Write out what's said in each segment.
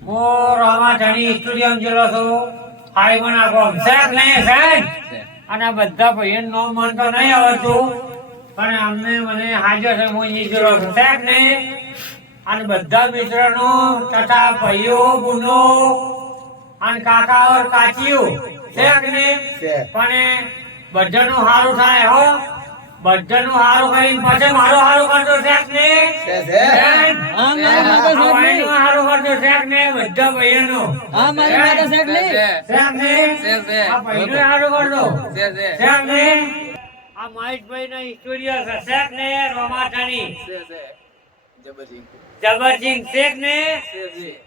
હું રોમા ધણી સ્ટુડિયમ જેલો છું હાઈવન આગળ શેખ નહીં શેખ અને આ બધા ભાઈઓ નો મન તો નહીં આવડતું પણ અમને મને હાજર છે હું ઈ જેલો છું શેખ નહીં અને બધા મિત્રોનો તથા ભાઈઓ બુનો અને કાકા ઓર કાચીઓ શેખ નહીં પણ બધાનું સારું થાય હો બધાનું સારું કરીને પછી મારું સારું કરજો શેખ નહીં સારું કરજો શેખ ને બધા ભાઈઓનો શેખ નહીં આ ભાઈનું સારું કરજો શેખ નહીં આ મહેશભાઈ ના સ્ટુડિયો છે શેખ ને રોમાઠાણી જબરજિંગ શેખ ને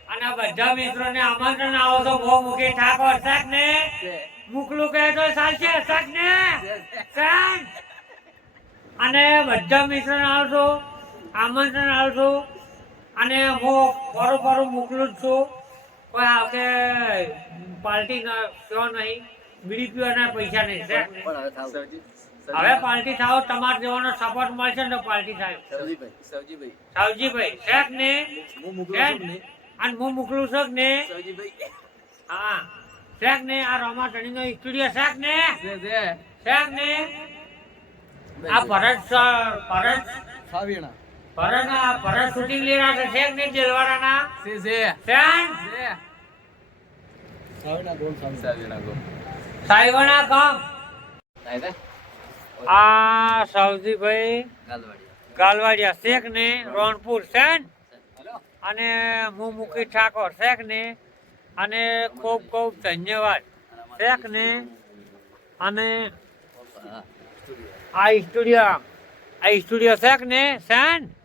અને બધા મિત્રોને આમંત્રણ આવો તો બહુ મુખી ઠાકોર શેખ ને મુકલું કહે તો ચાલશે શેખ ને અને બધા મિત્રોને આવશો આમંત્રણ આવશો અને હું ફરું મોકલું જ છું કોઈ આવકે પાર્ટી કયો નહીં બીડી પીવાના પૈસા નહીં શેખ ને હવે પાર્ટી થાવ તમારે જેવાનો સપોર્ટ મળશે ને પાર્ટી થાય સવજીભાઈ શેખ ને અને હું મોકલું છું ને હા શેખ ને આ રોમા ધણી નો સ્ટુડિયો શેખ ને આ ભરત શૂટિંગ લઈ રહ્યા છે શેખ ને જેલવાડાના સાઈવાના ગામ આ સવજીભાઈ ગાલવાડિયા શેખ ને રોણપુર સેન અને હું મુકી ઠાકોર શેખ ને અને ખૂબ ધન્યવાદ શેખ ને અને આ સ્ટુડિયો શેખ ને સેન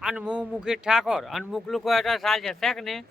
અને હું મુકી ઠાકોર અને મોકલું કોઈ ચાલશે શેખ ને